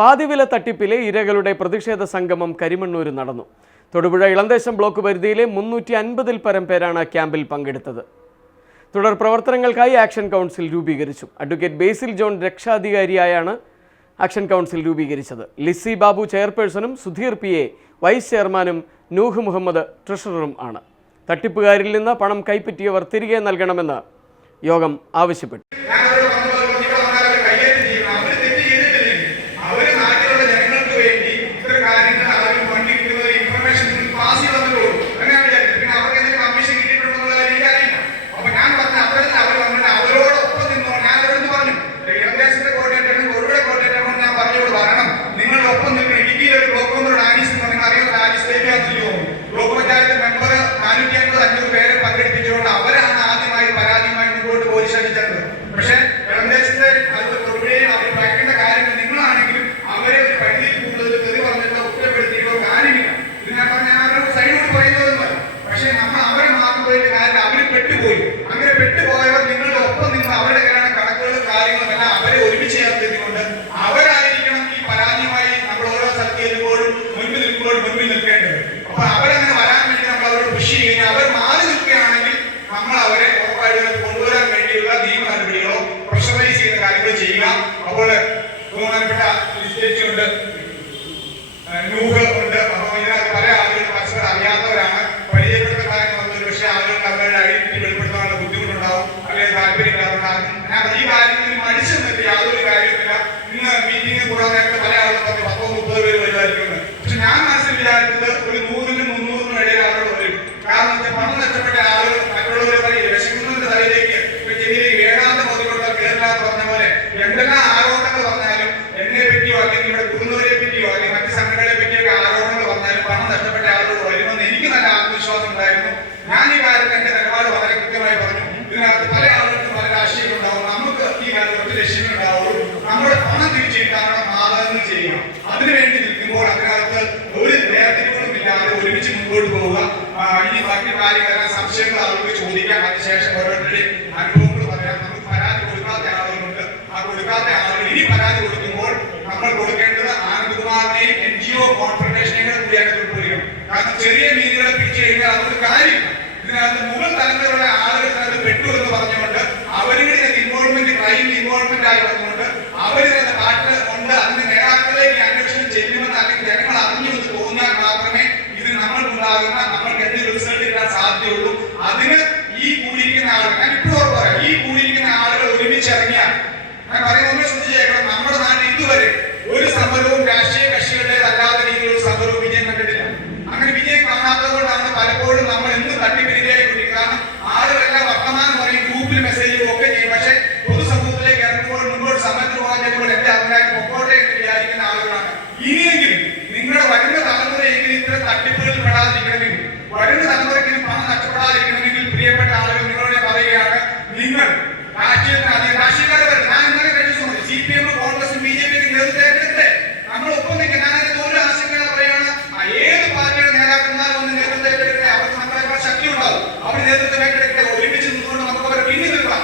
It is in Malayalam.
പാതിവില തട്ടിപ്പിലെ ഇരകളുടെ പ്രതിഷേധ സംഗമം കരിമണ്ണൂരിൽ നടന്നു. തൊടുപുഴ ഇളന്തേശം ബ്ലോക്ക് പരിധിയിലെ മുന്നൂറ്റി അൻപതിൽ പരം പേരാണ് ക്യാമ്പിൽ പങ്കെടുത്തത്. തുടർ പ്രവർത്തനങ്ങൾക്കായി ആക്ഷൻ കൗൺസിൽ രൂപീകരിച്ചു. അഡ്വക്കേറ്റ് ബേസിൽ ജോൺ രക്ഷാധികാരിയായാണ് ആക്ഷൻ കൗൺസിൽ രൂപീകരിച്ചത്. ലിസി ബാബു ചെയർപേഴ്സണും സുധീർ പി എ വൈസ് ചെയർമാനും നൂഹ് മുഹമ്മദ് ട്രഷററും ആണ്. തട്ടിപ്പുകാരിൽ നിന്ന് പണം കൈപ്പറ്റിയവർ തിരികെ നൽകണമെന്ന് യോഗം ആവശ്യപ്പെട്ടു. അപ്പൊ അവരങ്ങനെ വരാൻ വേണ്ടി നമ്മൾ അവരോട് പുഷ് ചെയ്യുകയും അവർ മാറി നിൽക്കുകയാണെങ്കിൽ നമ്മൾ അവരെ ഉറപ്പായിട്ട് കൊണ്ടുവരാൻ വേണ്ടിയുള്ള നിയമ നടപടികളോ പ്രഷറൈസ് ചെയ്യുന്ന കാര്യങ്ങൾ ചെയ്യുക. അപ്പോൾ ബഹുമാനപ്പെട്ട ലിസ്റ്റിറ്റുണ്ട് നൂഹ് ഉണ്ട്. എന്തെല്ലാം ആരോപണങ്ങൾ വന്നാലും എന്നെ പറ്റിയോ അല്ലെങ്കിൽ ഇവിടെ കുടുംബത്തെ പറ്റിയോ അല്ലെങ്കിൽ മറ്റു സംഘടനകളെ പറ്റിയോ ഒക്കെ ആരോപണങ്ങൾ വന്നാലും പണം നഷ്ടപ്പെട്ട ആളുകൾ വരുമെന്ന് എനിക്ക് നല്ല ആത്മവിശ്വാസം ഉണ്ടായിരുന്നു. ഞാൻ ഈ കാര്യത്തിൽ എന്റെ നിലപാട് വളരെ കൃത്യമായി പറഞ്ഞു. ഇതിനകത്ത് പല ആളുകൾക്കും പല രാഷ്ട്രീയം ഉണ്ടാവും. നമുക്ക് ഈ കാര്യത്തിൽ ഒറ്റ ലക്ഷ്യമേ ഉണ്ടാവുള്ളൂ നമ്മുടെ പണം തിരിച്ചു കിട്ടാനുള്ള മാതൃക ചെയ്യണം അതിനുവേണ്ടി നിൽക്കുമ്പോൾ അതിനകത്ത് മീനിനെയോ കോൺഫെഡറേഷനെയോ കൂടിയാക്കി ഉൾപ്പെടുത്തണം കാരണം ചെറിയ മീനുകളെ പിടിച്ചു കഴിഞ്ഞാൽ അതൊരു കാര്യം. ഇതിനകത്ത് മുകൾ തലങ്ങളിലുള്ള ആളുകൾ சர்டிபிகேட்